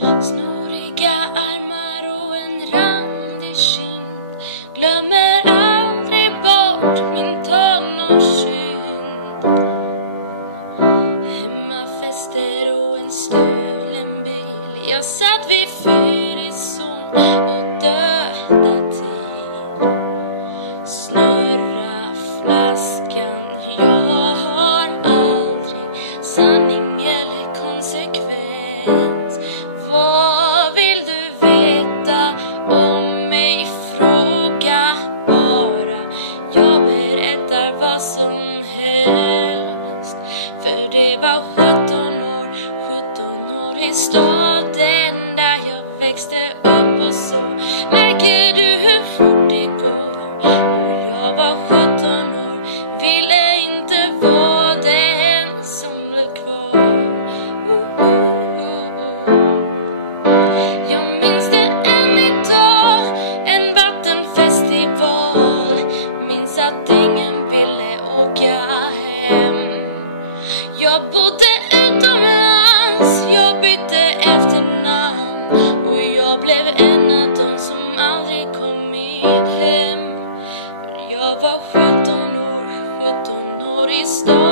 Snoriga armar och en randig kind. Glömmer aldrig bort min tonårssynd. Hemmafester och en stulen bil. Jag satt vid fyrisån och döda tid. Snurra flaskan. Jag har aldrig sanning eller konsekvens. Vad vill du veta om mig? Fråga bara. Jag berättar vad som helst. För det var 17 år i staden där jag växte upp och så. Märker du hur fort det går? Och jag var 17 år, ville inte vara den som blev kvar. Jag minns det än idag, en vattenfestival. Minns att ingen ville åka hem. Jag bodde utomlands, jag bytte efternamn. Och jag blev en av dem som aldrig kommit hem. Jag var 17 år i stan.